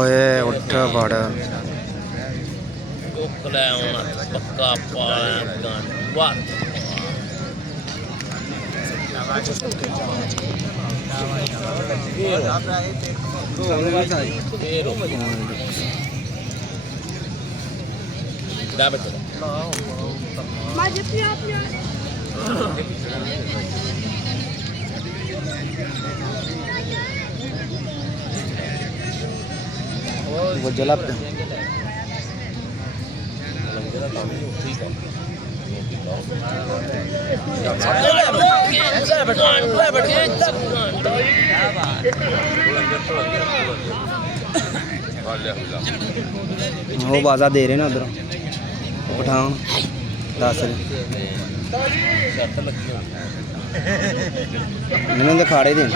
ओए उठ बड़ पक्का वो जला पे वो बाजा दे रहे ना उधर पठान 10 इन्होंने तो खाड़े देन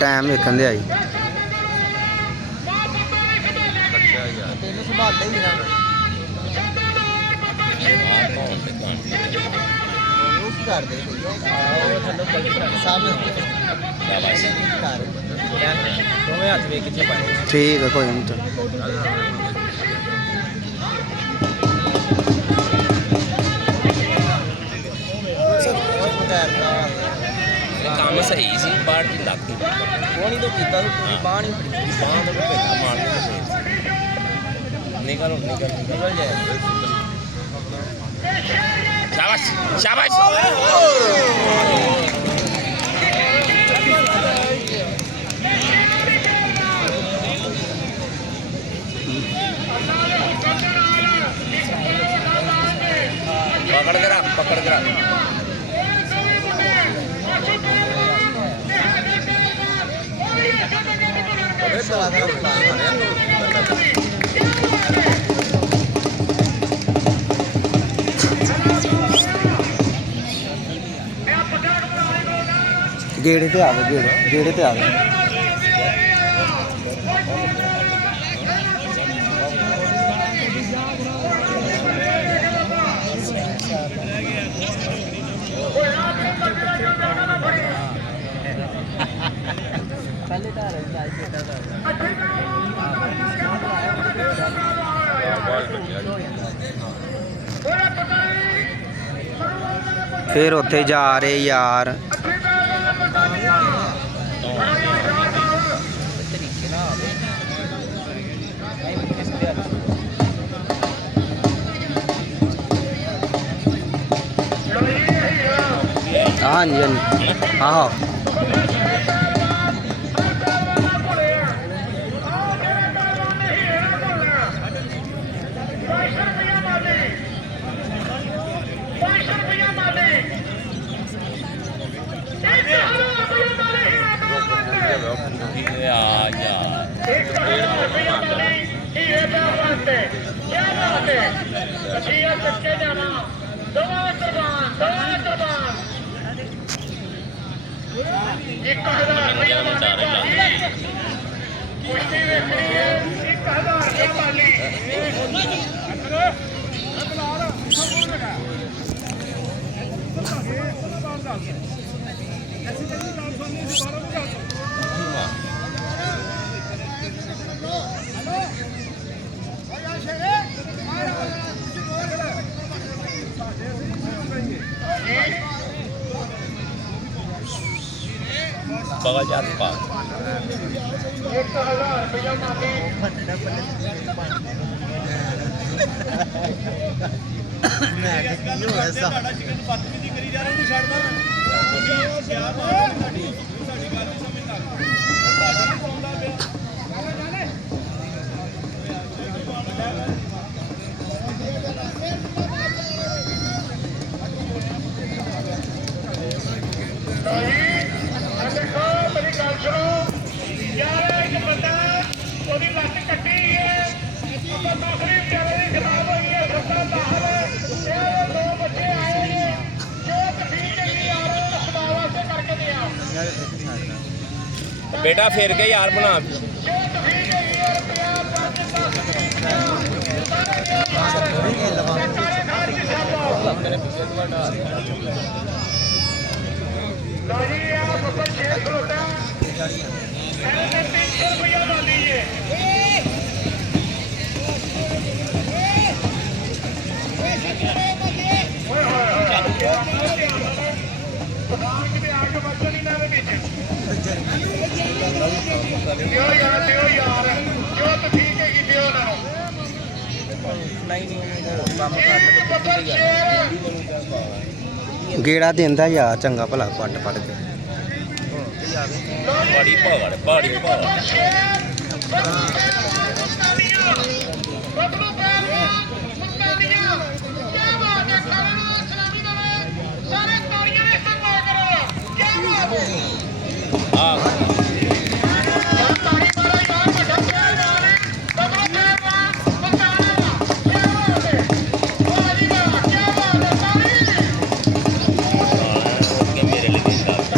टाइम देखन दे आई ठीक है कोई नहीं काम सही सी बाढ़ की लगती कोनी तो कीता पूरी बाढ़ ही बाढ़ तो पेटा मार निकल जाए शाबाश शाबाश पकड़ के रख गेड़े पे आ गए गेड़े पे आ गए फिर उत्थे जा रहे यार हाँ जी हाँ बगल जा पा 1000 मैं की हो ऐसा बदतमीजी करी जा रहा हूं छड़दा ਬੇਟਾ ਫੇਰ ਕੇ ਯਾਰ ਬਣਾ ਗੇੜਾ ਦਿੰਦਾ ਯਾਰ ਚੰਗਾ ਭਲਾ ਪੱਟ ਪੱਟ ਕੇ ਬੜੀ ਭਾਵੜ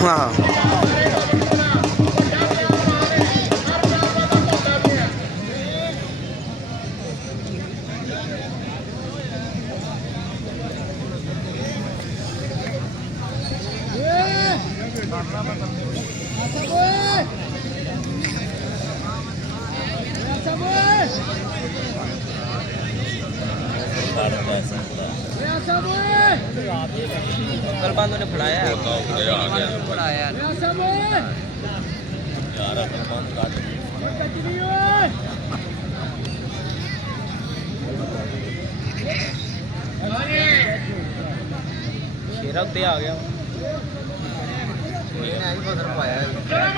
ਹਾਂ ਕਲਬੰਦ ਨੇ ਫੜਾਇਆ ਯਾਰ ਸ਼ੇਰਾ ਉੱਤੇ ਆ ਗਿਆ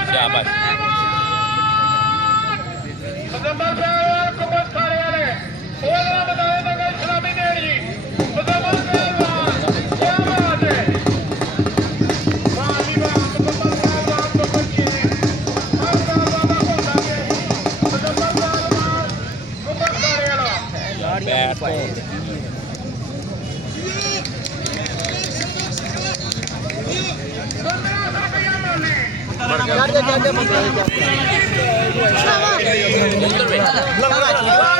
ਸ਼ਾਬਾਸ਼ ਬੈਟ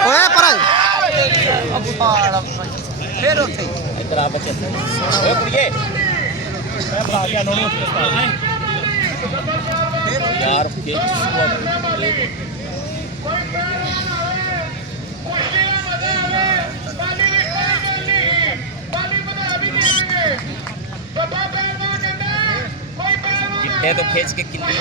ਓਏ ਪਰ ਫੇਰ ਉੱਥੇ ਇਧਰ ਆ ਬੱਚੇ ਓਏ ਕੁੜੀਏ ਯਾਰ जितने तो खींच के कितनी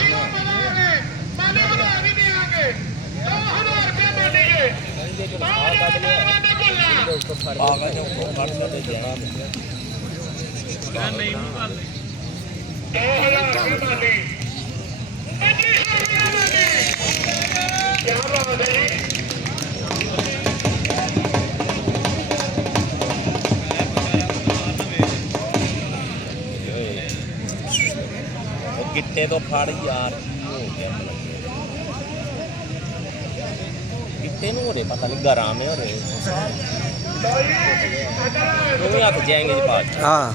गिट्टे तो फड़ यार हो गया गिट्टे नहीं हो रहे पता नहीं गरा में हो रहे तो हाथ जाएंगे जी बात हाँ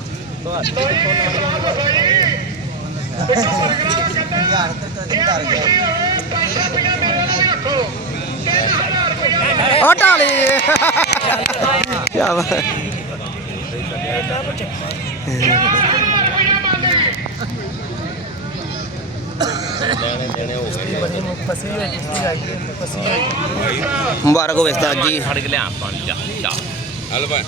तो टाली क्या बात मुबारक हो उस्ताद जी फड़ के ले पानी जा जा हेलो भाई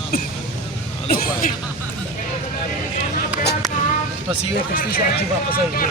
पसीने कुश्ती से आज वापस आएंगे